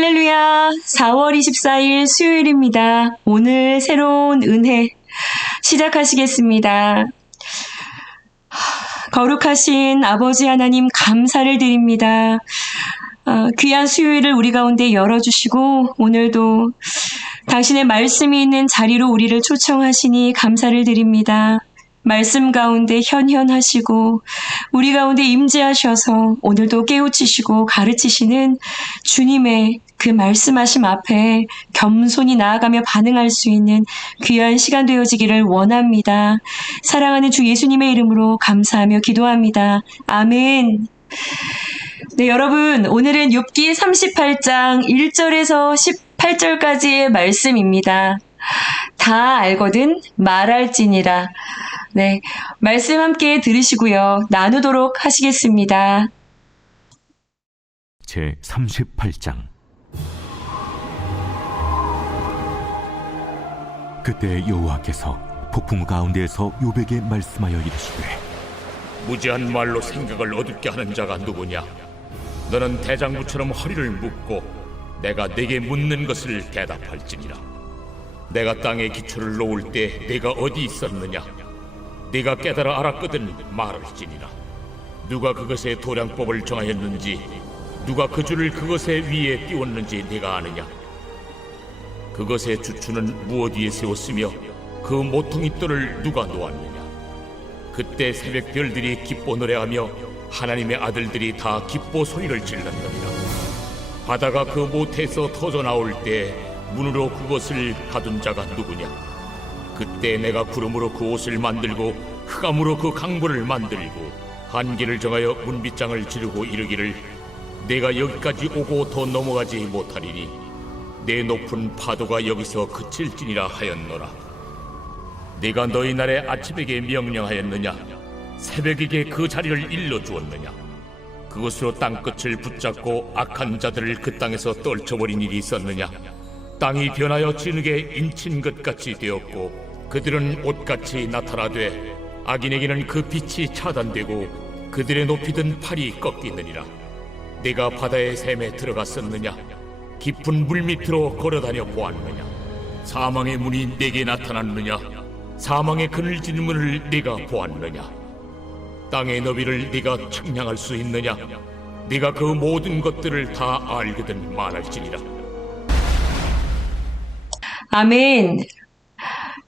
할렐루야! 4월 24일 수요일입니다. 오늘 새로운 은혜 시작하시겠습니다. 거룩하신 아버지 하나님 감사를 드립니다. 귀한 수요일을 우리 가운데 열어주시고 오늘도 당신의 말씀이 있는 자리로 우리를 초청하시니 감사를 드립니다. 말씀 가운데 현현하시고 우리 가운데 임재하셔서 오늘도 깨우치시고 가르치시는 주님의 그 말씀하심 앞에 겸손히 나아가며 반응할 수 있는 귀한 시간 되어지기를 원합니다. 사랑하는 주 예수님의 이름으로 감사하며 기도합니다. 아멘. 네, 여러분, 오늘은 욥기 38장 1절에서 18절까지의 말씀입니다. 다 알거든 말할지니라. 네, 말씀 함께 들으시고요. 나누도록 하시겠습니다. 제 38장. 그때 여호와께서 폭풍 가운데에서 욥에게 말씀하여 이르시되, 무지한 말로 생각을 어둡게 하는 자가 누구냐? 너는 대장부처럼 허리를 묶고 내가 네게 묻는 것을 대답할지니라. 내가 땅에 기초를 놓을 때 네가 어디 있었느냐? 네가 깨달아 알았거든 말할지니라. 누가 그것의 도량법을 정하였는지, 누가 그 줄을 그것의 위에 띄웠는지 네가 아느냐? 그것의 주추는 무엇 위에 세웠으며 그 모퉁이 돌을 누가 놓았느냐? 그때 새벽 별들이 기뻐 노래하며 하나님의 아들들이 다 기뻐 소리를 질렀느니라. 바다가 그 모태에서 터져 나올 때 문으로 그것을 가둔 자가 누구냐? 그때 내가 구름으로 그 옷을 만들고 흑암으로 그 강보를 만들고 한계를 정하여 문빗장을 지르고 이르기를, 내가 여기까지 오고 더 넘어가지 못하리니 내 높은 파도가 여기서 그칠지니라 하였노라. 네가 너희 날에 아침에게 명령하였느냐? 새벽에게 그 자리를 일러주었느냐? 그것으로 땅끝을 붙잡고 악한 자들을 그 땅에서 떨쳐버린 일이 있었느냐? 땅이 변하여 진흙에 인친 것 같이 되었고 그들은 옷같이 나타나되 악인에게는 그 빛이 차단되고 그들의 높이든 팔이 꺾이느니라. 네가 바다의 샘에 들어갔었느냐? 깊은 물 밑으로 걸어다녀 보았느냐? 사망의 문이 네게 나타났느냐? 사망의 그늘진 문을 네가 보았느냐? 땅의 너비를 네가 측량할 수 있느냐? 네가 그 모든 것들을 다 알거든 말할지니라. 아멘.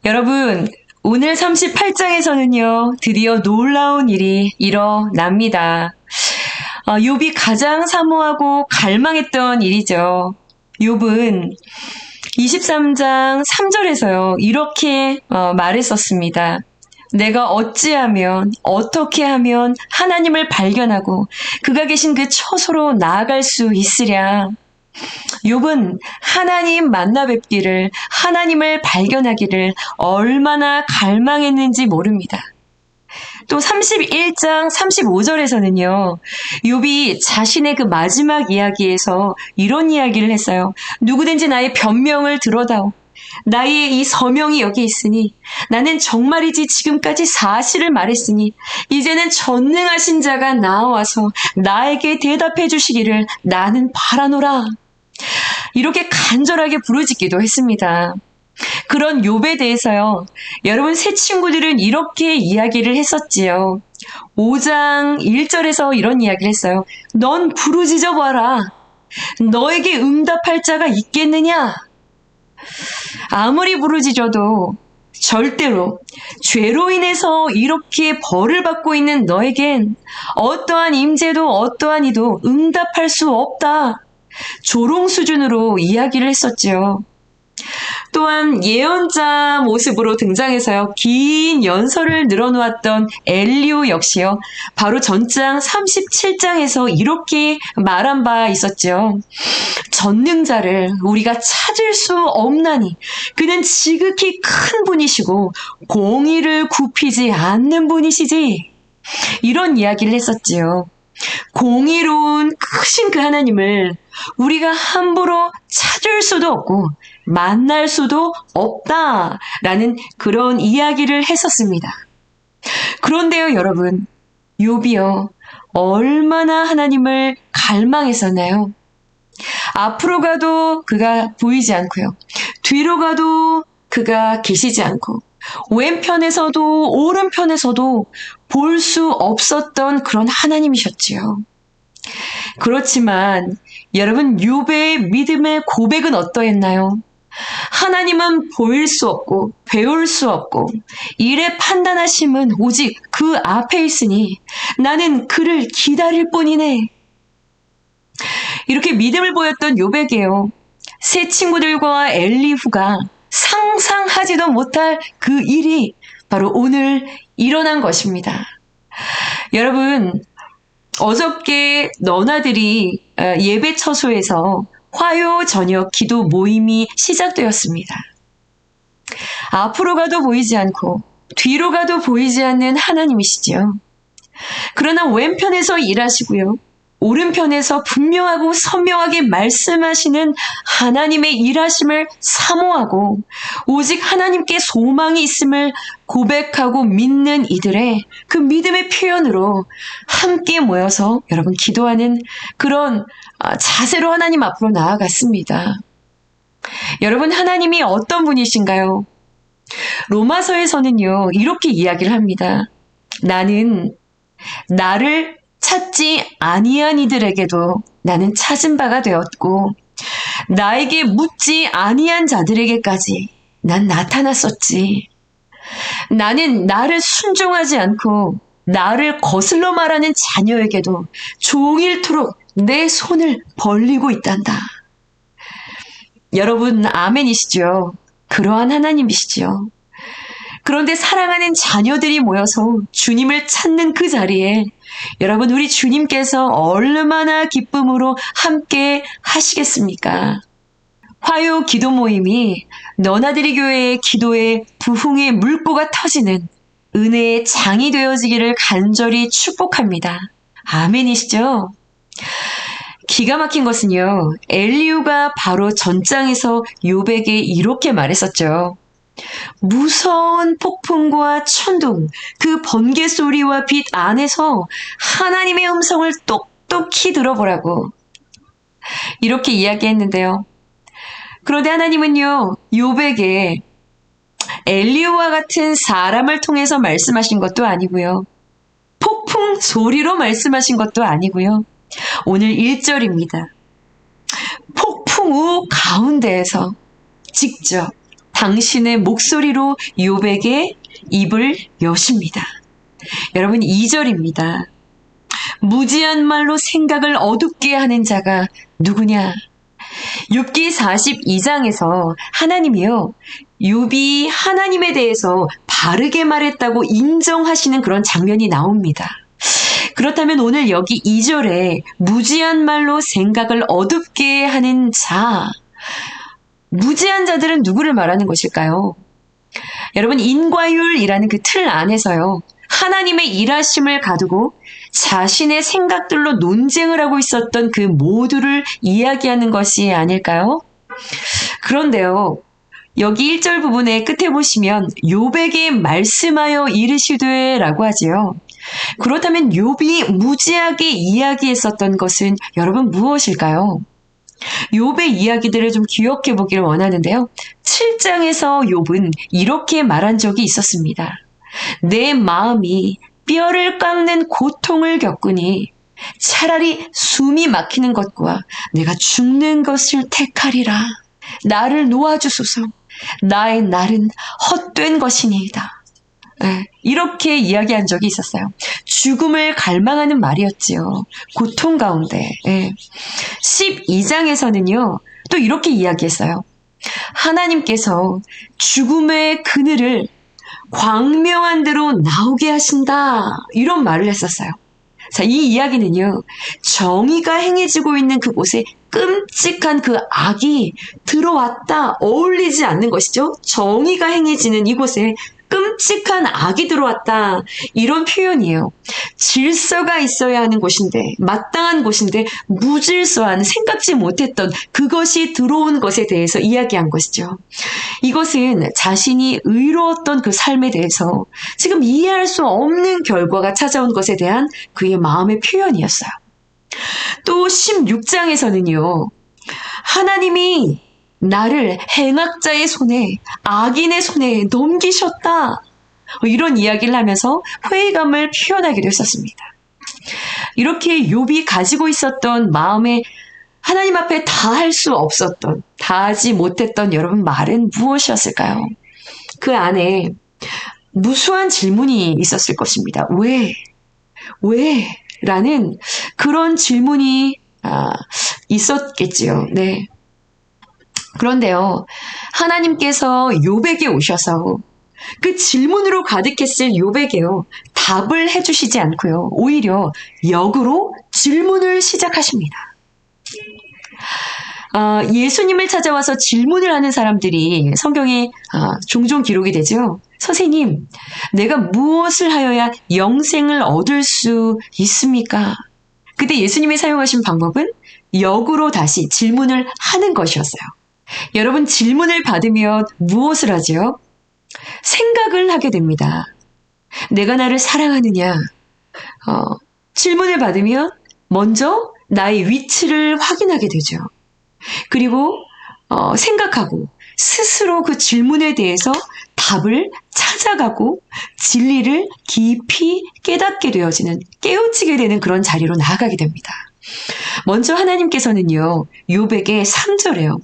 여러분, 오늘 38장에서는요, 드디어 놀라운 일이 일어납니다. 욥이 가장 사모하고 갈망했던 일이죠. 욥은 23장 3절에서요, 이렇게 말했었습니다. 내가 어찌하면, 어떻게 하면 하나님을 발견하고 그가 계신 그 처소로 나아갈 수 있으랴. 욥은 하나님 만나 뵙기를, 하나님을 발견하기를 얼마나 갈망했는지 모릅니다. 또 31장 35절에서는요, 욥이 자신의 그 마지막 이야기에서 이런 이야기를 했어요. 누구든지 나의 변명을 들어다오. 나의 이 서명이 여기 있으니 나는 정말이지 지금까지 사실을 말했으니 이제는 전능하신 자가 나와서 나에게 대답해 주시기를 나는 바라노라. 이렇게 간절하게 부르짖기도 했습니다. 그런 욥에 대해서요, 여러분 새 친구들은 이렇게 이야기를 했었지요. 5장 1절에서 이런 이야기를 했어요. 넌 부르짖어 봐라. 너에게 응답할 자가 있겠느냐? 아무리 부르짖어도 절대로 죄로 인해서 이렇게 벌을 받고 있는 너에겐 어떠한 임재도 어떠한 이도 응답할 수 없다. 조롱 수준으로 이야기를 했었지요. 또한 예언자 모습으로 등장해서요, 긴 연설을 늘어놓았던 엘리후 역시요, 바로 전장 37장에서 이렇게 말한 바 있었죠. 전능자를 우리가 찾을 수 없나니 그는 지극히 큰 분이시고 공의를 굽히지 않는 분이시지. 이런 이야기를 했었지요. 공의로운 크신 그 하나님을 우리가 함부로 찾을 수도 없고 만날 수도 없다라는 그런 이야기를 했었습니다. 그런데요, 여러분, 욥이요, 얼마나 하나님을 갈망했었나요? 앞으로 가도 그가 보이지 않고요. 뒤로 가도 그가 계시지 않고 왼편에서도 오른편에서도 볼 수 없었던 그런 하나님이셨지요. 그렇지만 여러분 욥의 믿음의 고백은 어떠했나요? 하나님은 보일 수 없고 배울 수 없고 일의 판단하심은 오직 그 앞에 있으니 나는 그를 기다릴 뿐이네. 이렇게 믿음을 보였던 욥에게요. 세 친구들과 엘리후가 상상하지도 못할 그 일이 바로 오늘 일어난 것입니다. 여러분, 어저께 너나들이 예배 처소에서 화요 저녁 기도 모임이 시작되었습니다. 앞으로 가도 보이지 않고 뒤로 가도 보이지 않는 하나님이시지요. 그러나 왼편에서 일하시고요. 오른편에서 분명하고 선명하게 말씀하시는 하나님의 일하심을 사모하고 오직 하나님께 소망이 있음을 고백하고 믿는 이들의 그 믿음의 표현으로 함께 모여서 여러분 기도하는 그런 자세로 하나님 앞으로 나아갔습니다. 여러분 하나님이 어떤 분이신가요? 로마서에서는요 이렇게 이야기를 합니다. 나는 나를 찾지 아니한 이들에게도 나는 찾은 바가 되었고 나에게 묻지 아니한 자들에게까지 난 나타났었지. 나는 나를 순종하지 않고 나를 거슬러 말하는 자녀에게도 종일토록 내 손을 벌리고 있단다. 여러분 아멘이시죠? 그러한 하나님이시죠. 그런데 사랑하는 자녀들이 모여서 주님을 찾는 그 자리에 여러분 우리 주님께서 얼마나 기쁨으로 함께 하시겠습니까? 화요 기도 모임이 너나들이 교회의 기도에 부흥의 물꼬가 터지는 은혜의 장이 되어지기를 간절히 축복합니다. 아멘이시죠? 기가 막힌 것은요. 엘리후가 바로 전장에서 욥에게 이렇게 말했었죠. 무서운 폭풍과 천둥, 그 번개 소리와 빛 안에서 하나님의 음성을 똑똑히 들어보라고 이렇게 이야기했는데요. 그런데 하나님은요, 욥에게 엘리후와 같은 사람을 통해서 말씀하신 것도 아니고요. 폭풍 소리로 말씀하신 것도 아니고요. 오늘 1절입니다. 폭풍 우 가운데에서 직접 당신의 목소리로 욥에게 입을 여십니다. 여러분 2절입니다. 무지한 말로 생각을 어둡게 하는 자가 누구냐? 욥기 42장에서 하나님이요. 욥이 하나님에 대해서 바르게 말했다고 인정하시는 그런 장면이 나옵니다. 그렇다면 오늘 여기 2절에 무지한 말로 생각을 어둡게 하는 자, 무지한 자들은 누구를 말하는 것일까요? 여러분 인과율이라는 그 틀 안에서요. 하나님의 일하심을 가두고 자신의 생각들로 논쟁을 하고 있었던 그 모두를 이야기하는 것이 아닐까요? 그런데요. 여기 1절 부분의 끝에 보시면 욥에게 말씀하여 이르시되 라고 하지요. 그렇다면 욥이 무지하게 이야기했었던 것은 여러분 무엇일까요? 욥의 이야기들을 좀 기억해 보기를 원하는데요. 7장에서 욥은 이렇게 말한 적이 있었습니다. 내 마음이 뼈를 깎는 고통을 겪으니 차라리 숨이 막히는 것과 내가 죽는 것을 택하리라. 나를 놓아주소서. 나의 날은 헛된 것이니이다. 이렇게 이야기한 적이 있었어요. 죽음을 갈망하는 말이었지요. 고통 가운데. 12장에서는요. 또 이렇게 이야기했어요. 하나님께서 죽음의 그늘을 광명한 대로 나오게 하신다. 이런 말을 했었어요. 자, 이 이야기는요. 정의가 행해지고 있는 그곳에 끔찍한 그 악이 들어왔다. 어울리지 않는 것이죠. 정의가 행해지는 이곳에 끔찍한 악이 들어왔다. 이런 표현이에요. 질서가 있어야 하는 곳인데, 마땅한 곳인데 무질서한 생각지 못했던 그것이 들어온 것에 대해서 이야기한 것이죠. 이것은 자신이 의로웠던 그 삶에 대해서 지금 이해할 수 없는 결과가 찾아온 것에 대한 그의 마음의 표현이었어요. 또 16장에서는요. 하나님이 나를 행악자의 손에, 악인의 손에 넘기셨다. 이런 이야기를 하면서 회의감을 표현하기도 했었습니다. 이렇게 욥이 가지고 있었던 마음에 하나님 앞에 다 할 수 없었던, 다 하지 못했던 여러분 말은 무엇이었을까요? 그 안에 무수한 질문이 있었을 것입니다. 왜? 왜? 라는 그런 질문이 있었겠지요. 네. 그런데요, 하나님께서 욥에게 오셔서 그 질문으로 가득했을 욥에게요, 답을 해주시지 않고요, 오히려 역으로 질문을 시작하십니다. 예수님을 찾아와서 질문을 하는 사람들이 성경에 종종 기록이 되죠. 선생님, 내가 무엇을 하여야 영생을 얻을 수 있습니까? 그때 예수님이 사용하신 방법은 역으로 다시 질문을 하는 것이었어요. 여러분, 질문을 받으면 무엇을 하죠? 생각을 하게 됩니다. 내가 나를 사랑하느냐? 질문을 받으면 먼저 나의 위치를 확인하게 되죠. 그리고 생각하고 스스로 그 질문에 대해서 답을 찾아가고 진리를 깊이 깨닫게 되어지는, 깨우치게 되는 그런 자리로 나아가게 됩니다. 먼저 하나님께서는요, 욥에게 3절에요.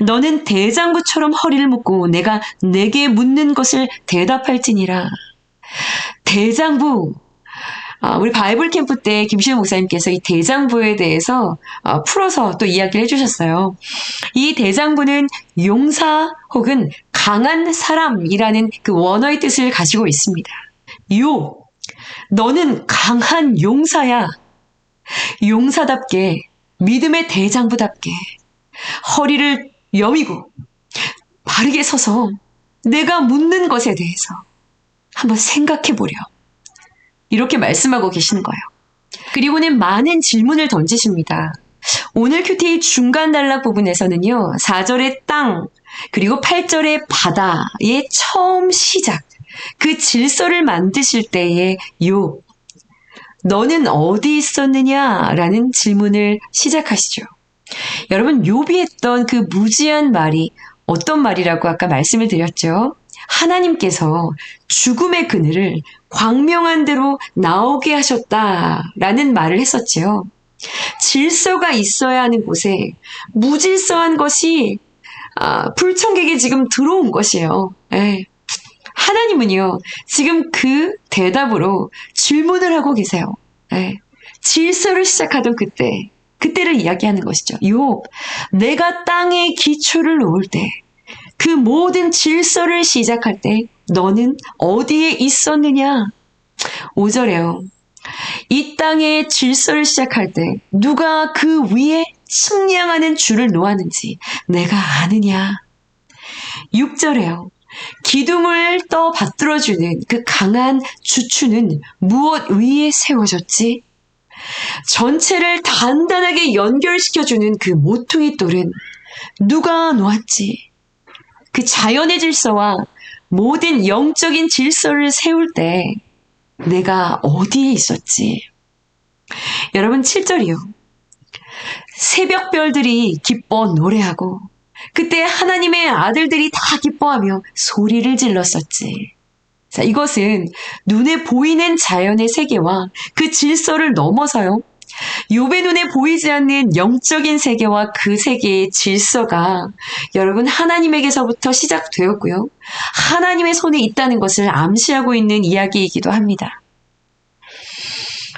너는 대장부처럼 허리를 묶고 내가 내게 묻는 것을 대답할지니라. 대장부. 우리 바이블 캠프 때 김시현 목사님께서 이 대장부에 대해서 풀어서 또 이야기를 해주셨어요. 이 대장부는 용사 혹은 강한 사람이라는 그 원어의 뜻을 가지고 있습니다. 욥, 너는 강한 용사야. 용사답게, 믿음의 대장부답게 허리를 여미고 바르게 서서 내가 묻는 것에 대해서 한번 생각해 보렴. 이렇게 말씀하고 계시는 거예요. 그리고는 많은 질문을 던지십니다. 오늘 큐티 중간 단락 부분에서는요, 4절의 땅, 그리고 8절의 바다의 처음 시작, 그 질서를 만드실 때에 욥, 너는 어디 있었느냐라는 질문을 시작하시죠. 여러분, 욥이 했던 그 무지한 말이 어떤 말이라고 아까 말씀을 드렸죠? 하나님께서 죽음의 그늘을 광명한 대로 나오게 하셨다라는 말을 했었지요. 질서가 있어야 하는 곳에 무질서한 것이 불청객에 지금 들어온 것이에요. 네. 하나님은요, 지금 그 대답으로 질문을 하고 계세요. 네. 질서를 시작하던 그때를 이야기하는 것이죠. 욥, 내가 땅에 기초를 놓을 때, 그 모든 질서를 시작할 때 너는 어디에 있었느냐? 5절에요. 이 땅의 질서를 시작할 때 누가 그 위에 측량하는 줄을 놓았는지 내가 아느냐? 6절에요. 기둥을 떠 받들어주는 그 강한 주추는 무엇 위에 세워졌지? 전체를 단단하게 연결시켜주는 그 모퉁이 돌은 누가 놓았지? 그 자연의 질서와 모든 영적인 질서를 세울 때 내가 어디에 있었지? 여러분, 7절이요. 새벽별들이 기뻐 노래하고 그때 하나님의 아들들이 다 기뻐하며 소리를 질렀었지. 자, 이것은 눈에 보이는 자연의 세계와 그 질서를 넘어서요, 욥의 눈에 보이지 않는 영적인 세계와 그 세계의 질서가 여러분 하나님에게서부터 시작되었고요, 하나님의 손에 있다는 것을 암시하고 있는 이야기이기도 합니다.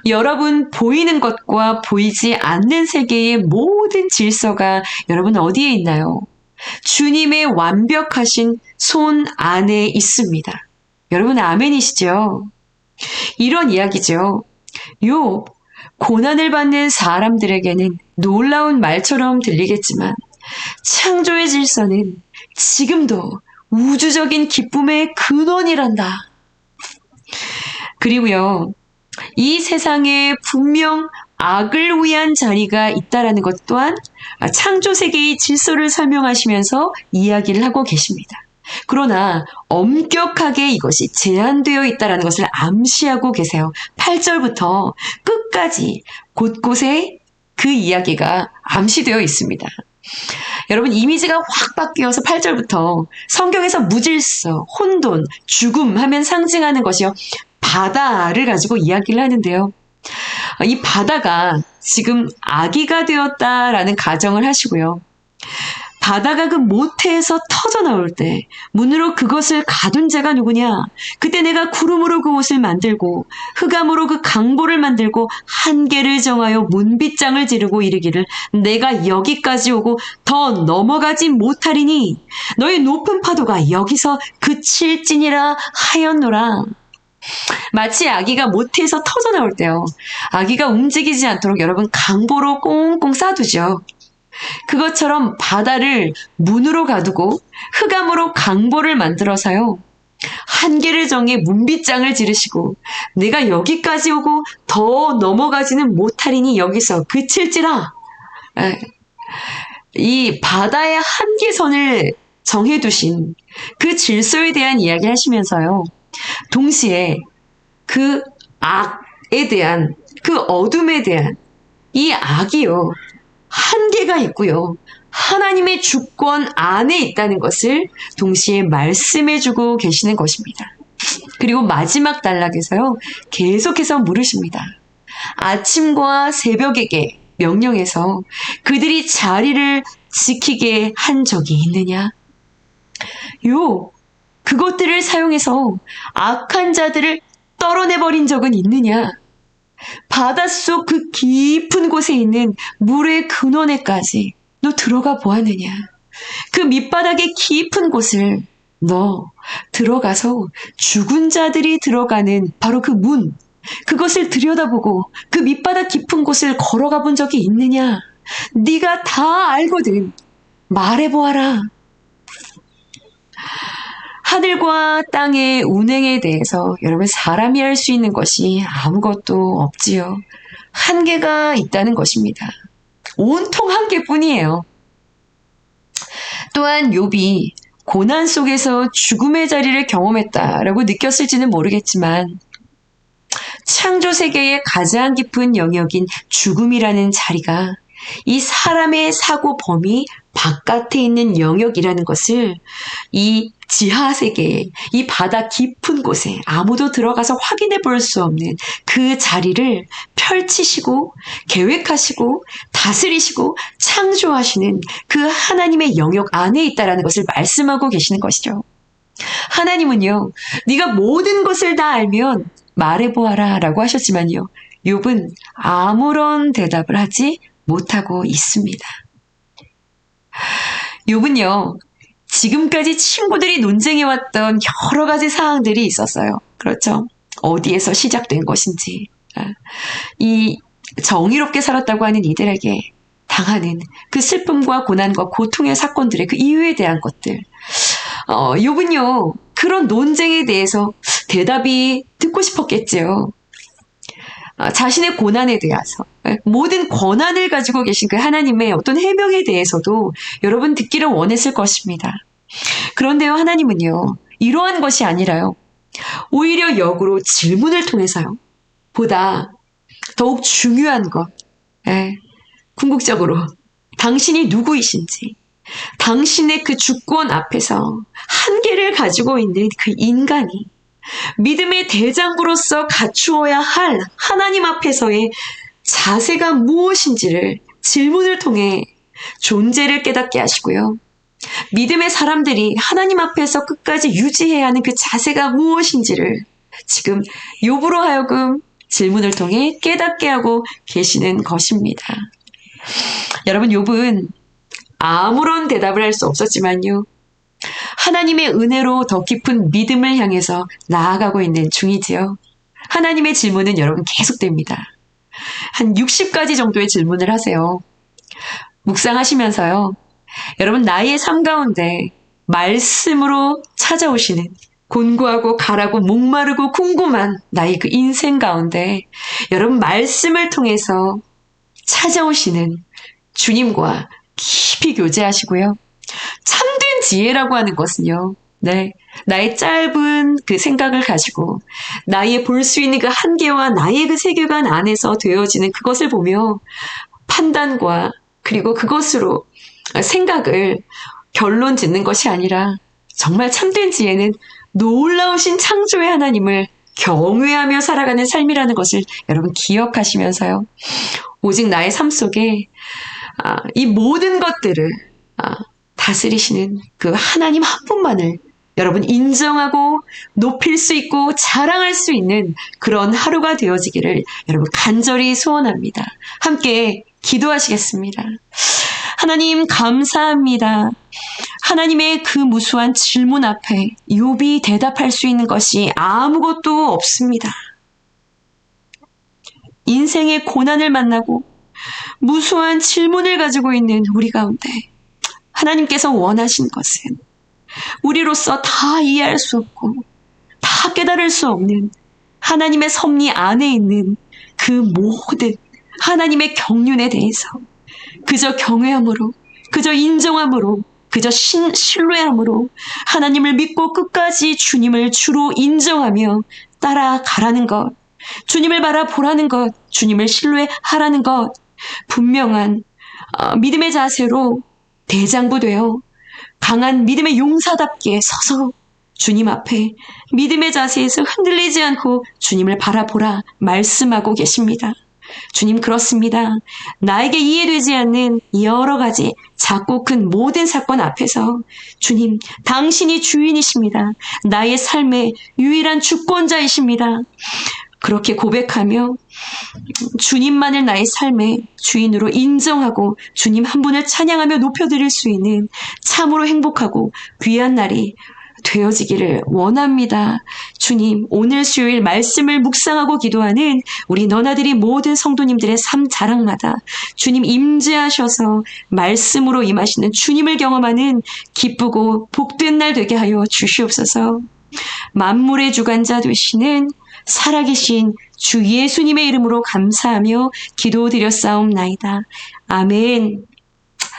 여러분, 보이는 것과 보이지 않는 세계의 모든 질서가 여러분 어디에 있나요? 주님의 완벽하신 손 안에 있습니다. 여러분, 아멘이시죠? 이런 이야기죠. 욥, 고난을 받는 사람들에게는 놀라운 말처럼 들리겠지만 창조의 질서는 지금도 우주적인 기쁨의 근원이란다. 그리고요, 이 세상에 분명 악을 위한 자리가 있다라는 것 또한 창조 세계의 질서를 설명하시면서 이야기를 하고 계십니다. 그러나 엄격하게 이것이 제한되어 있다는 것을 암시하고 계세요. 8절부터 끝까지 곳곳에 그 이야기가 암시되어 있습니다. 여러분 이미지가 확 바뀌어서 8절부터 성경에서 무질서, 혼돈, 죽음 하면 상징하는 것이요. 바다를 가지고 이야기를 하는데요. 이 바다가 지금 아기가 되었다라는 가정을 하시고요. 바다가 그 모태에서 터져 나올 때 문으로 그것을 가둔 자가 누구냐? 그때 내가 구름으로 그 옷을 만들고 흑암으로 그 강보를 만들고 한계를 정하여 문빗장을 지르고 이르기를 내가 여기까지 오고 더 넘어가지 못하리니 너희 높은 파도가 여기서 그칠지니라 하였노라. 마치 아기가 모태에서 터져 나올 때요. 아기가 움직이지 않도록 여러분 강보로 꽁꽁 싸두죠. 그것처럼 바다를 문으로 가두고 흑암으로 강보를 만들어서요. 한계를 정해 문빗장을 지르시고 내가 여기까지 오고 더 넘어가지는 못하리니 여기서 그칠지라. 이 바다의 한계선을 정해두신 그 질서에 대한 이야기를 하시면서요. 동시에 그 악에 대한 그 어둠에 대한 이 악이요. 한계가 있고요. 하나님의 주권 안에 있다는 것을 동시에 말씀해주고 계시는 것입니다. 그리고 마지막 단락에서요. 계속해서 물으십니다. 아침과 새벽에게 명령해서 그들이 자리를 지키게 한 적이 있느냐? 그것들을 사용해서 악한 자들을 떨어내버린 적은 있느냐? 바닷속 그 깊은 곳에 있는 물의 근원에까지 너 들어가 보았느냐? 그 밑바닥의 깊은 곳을 너 들어가서 죽은 자들이 들어가는 바로 그 문, 그것을 들여다보고 그 밑바닥 깊은 곳을 걸어가 본 적이 있느냐? 네가 다 알거든. 말해보아라. 하늘과 땅의 운행에 대해서 여러분 사람이 할 수 있는 것이 아무것도 없지요. 한계가 있다는 것입니다. 온통 한계뿐이에요. 또한 욥이 고난 속에서 죽음의 자리를 경험했다라고 느꼈을지는 모르겠지만 창조 세계의 가장 깊은 영역인 죽음이라는 자리가 이 사람의 사고 범위 바깥에 있는 영역이라는 것을 이 지하 세계에 이 바다 깊은 곳에 아무도 들어가서 확인해 볼 수 없는 그 자리를 펼치시고 계획하시고 다스리시고 창조하시는 그 하나님의 영역 안에 있다라는 것을 말씀하고 계시는 것이죠. 하나님은요, 네가 모든 것을 다 알면 말해보아라 라고 하셨지만요, 욥은 아무런 대답을 하지 못하고 있습니다. 욥은요, 지금까지 친구들이 논쟁해왔던 여러 가지 사항들이 있었어요. 그렇죠? 어디에서 시작된 것인지, 이 정의롭게 살았다고 하는 이들에게 당하는 그 슬픔과 고난과 고통의 사건들의 그 이유에 대한 것들. 욥은요, 그런 논쟁에 대해서 대답이 듣고 싶었겠죠. 자신의 고난에 대해서, 모든 권한을 가지고 계신 그 하나님의 어떤 해명에 대해서도 여러분 듣기를 원했을 것입니다. 그런데요, 하나님은요, 이러한 것이 아니라요, 오히려 역으로 질문을 통해서요, 보다 더욱 중요한 것, 궁극적으로 당신이 누구이신지, 당신의 그 주권 앞에서 한계를 가지고 있는 그 인간이 믿음의 대장부로서 갖추어야 할 하나님 앞에서의 자세가 무엇인지를 질문을 통해 존재를 깨닫게 하시고요. 믿음의 사람들이 하나님 앞에서 끝까지 유지해야 하는 그 자세가 무엇인지를 지금 욥으로 하여금 질문을 통해 깨닫게 하고 계시는 것입니다. 여러분, 욥은 아무런 대답을 할 수 없었지만요, 하나님의 은혜로 더 깊은 믿음을 향해서 나아가고 있는 중이지요. 하나님의 질문은 여러분 계속됩니다. 한 60가지 정도의 질문을 하세요. 묵상하시면서요, 여러분 나의 삶 가운데 말씀으로 찾아오시는 곤고하고 가라고 목마르고 궁금한 나의 그 인생 가운데 여러분 말씀을 통해서 찾아오시는 주님과 깊이 교제하시고요. 참된 지혜라고 하는 것은요, 나의 짧은 그 생각을 가지고 나의 볼 수 있는 그 한계와 나의 그 세계관 안에서 되어지는 그것을 보며 판단과 그리고 그것으로 생각을 결론 짓는 것이 아니라 정말 참된 지혜는 놀라우신 창조의 하나님을 경외하며 살아가는 삶이라는 것을 여러분 기억하시면서요. 오직 나의 삶 속에 이 모든 것들을 다스리시는 그 하나님 한 분만을 여러분 인정하고 높일 수 있고 자랑할 수 있는 그런 하루가 되어지기를 여러분 간절히 소원합니다. 함께 기도하시겠습니다. 하나님 감사합니다. 하나님의 그 무수한 질문 앞에 욥이 대답할 수 있는 것이 아무것도 없습니다. 인생의 고난을 만나고 무수한 질문을 가지고 있는 우리 가운데 하나님께서 원하신 것은 우리로서 다 이해할 수 없고 다 깨달을 수 없는 하나님의 섭리 안에 있는 그 모든 하나님의 경륜에 대해서 그저 경외함으로, 그저 인정함으로, 그저 신뢰함으로 하나님을 믿고 끝까지 주님을 주로 인정하며 따라가라는 것, 주님을 바라보라는 것, 주님을 신뢰하라는 것, 분명한 믿음의 자세로 대장부 되어 강한 믿음의 용사답게 서서 주님 앞에 믿음의 자세에서 흔들리지 않고 주님을 바라보라 말씀하고 계십니다. 주님 그렇습니다. 나에게 이해되지 않는 여러 가지 작고 큰 모든 사건 앞에서 주님 당신이 주인이십니다. 나의 삶의 유일한 주권자이십니다. 그렇게 고백하며 주님만을 나의 삶의 주인으로 인정하고 주님 한 분을 찬양하며 높여드릴 수 있는 참으로 행복하고 귀한 날이 되어지기를 원합니다. 주님, 오늘 수요일 말씀을 묵상하고 기도하는 우리 너나들이 모든 성도님들의 삶 자랑마다 주님 임재하셔서 말씀으로 임하시는 주님을 경험하는 기쁘고 복된 날 되게 하여 주시옵소서. 만물의 주관자 되시는 살아계신 주 예수님의 이름으로 감사하며 기도드렸사옵나이다. 아멘.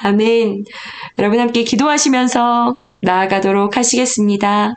아멘. 여러분 함께 기도하시면서 나아가도록 하시겠습니다.